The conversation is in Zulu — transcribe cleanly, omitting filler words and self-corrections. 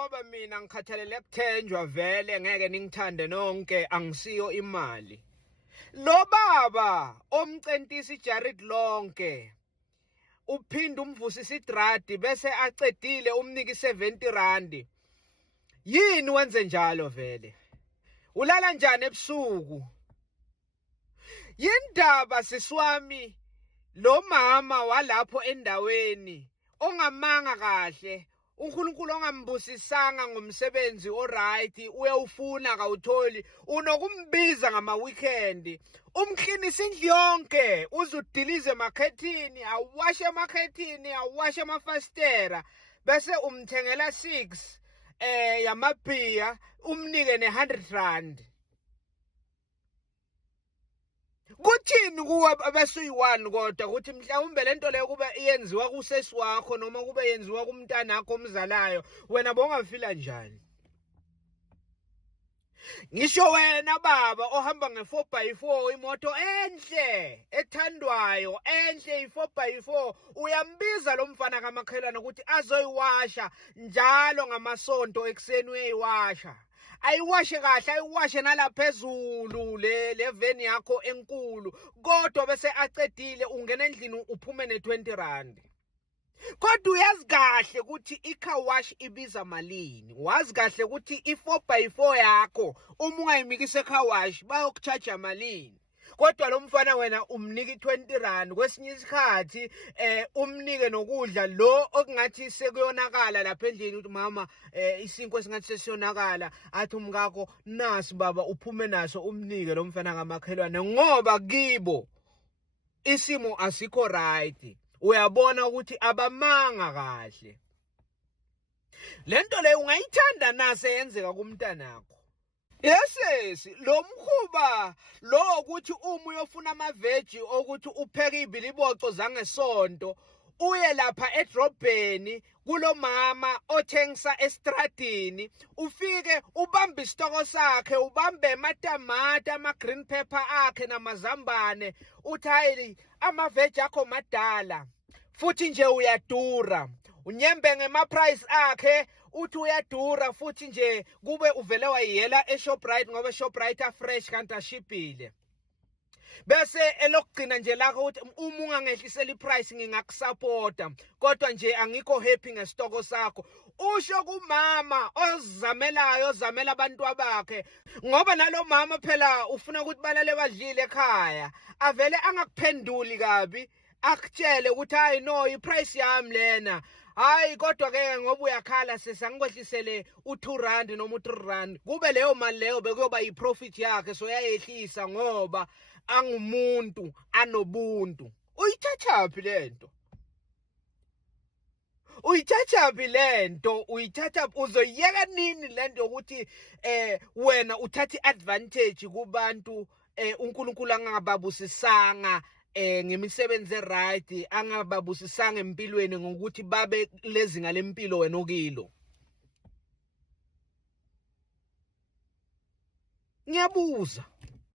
ngoba mina ngikhathalele kuthenjwa vele ngeke ningithande nonke angisiyo imali. Lo baba omcentisa ijarid lonke uphinda umvusisa idradi bese acedile umnika i-R70. Yini wenze njalo vele? Ulala njani ebusuku? Yindaba siswami lo mama walapho endaweni ongamanga kahle, uNkulunkulu ongambusisanga ngomsebenzi oright, uyawufuna kawutholi, unokumbiza ngama-weekend, umklinisa indlu yonke, uzudilize emakhethini, awashe emakhethini, awashe amafastera, bese umthengela 6 yamabhiya, umnike ne-R100. Kuthini kuwe abasuyi-1 kodwa ukuthi mhlawumbe lento leyo kube iyenziwa kusesi wakho noma kube yenziwa kumntanakho omzalayo, wena bongafila njani? Ngisho wena baba ohamba nge4x4, imoto enhle ethandwayo, enhle i4x4, uyambiza lo mfana kamakhelwane ukuthi azoyiwasha njalo ngamasonto ekuseni, uyayiwasha. Ayiwashe kahle, ayiwashe nalaphezulu le veni yakho enkulu, kodwa bese acedile ungena endlini uphume ne-R20. Kodwa uyazi kahle ukuthi i-car wash ibiza malini, wazi kahle ukuthi i4x4 yakho uma ungayimikisa e-car wash bayokucharge malini. Kodwa lo mfana wena umnika i-R20, kwesinye isikhathi umnike nokudla lo okungathi sekuyonakala lapha endlini, ukuthi mama isinkwa esingathi sesiyonakala, athi umkakho nasi baba uphume naso umnike lo mfana kamakhelwane, ngoba kibo isimo asikho right. Uyabona ukuthi abamanga kahle. Lento le ungayithanda nase yenzeka kumntanakho. Yes, lo mkhuba lo ukuthi uma uyofuna amaveji ukuthi upheke ibiliboco zangesonto, uye lapha edrobheni kulo mama othengisa estradini, ufike ubambe isitoko sakhe, ubambe amatamata, ama-green pepper akhe namazambane, uthi hayi amaveji akho madala futhi nje uyadura, unyembe ngema-price akhe uthi uyadura futhi nje kube uvele wayiyela eShoprite ngoba eShoprite afresh kanti ashibhile. Bese elokugcina nje lakho ukuthi uma ungangehlisela iprice ngingakusupporta, kodwa nje angikho happy ngesitoko sakho. Usho kumama ozamelayo, ozamela abantu bakhe, ngoba nalo mama phela ufuna ukuthi balale badlile ekhaya, avele angakuphenduli kabi, akutshele ukuthi hayi no iprice yami lena, hayi kodwa ke ngoba uyakhala sesangikwehlisele u2 noma u3. Kube leyo mali leyo bekuyoba iprofit yakhe, so yayehlisa ngoba angumuntu anobuntu. Uyithathaphi lento? Uyithathaphi lento? Uyithathaphi? Uzoyiyeka nini lento ukuthi wena uthatha iadvantage kubantu uNkulunkulu angababusisanga ngemisebenzi eright, angababusisanga empilweni ngokuthi babe lezinga lempilo wena okilo? Ngiyabuza.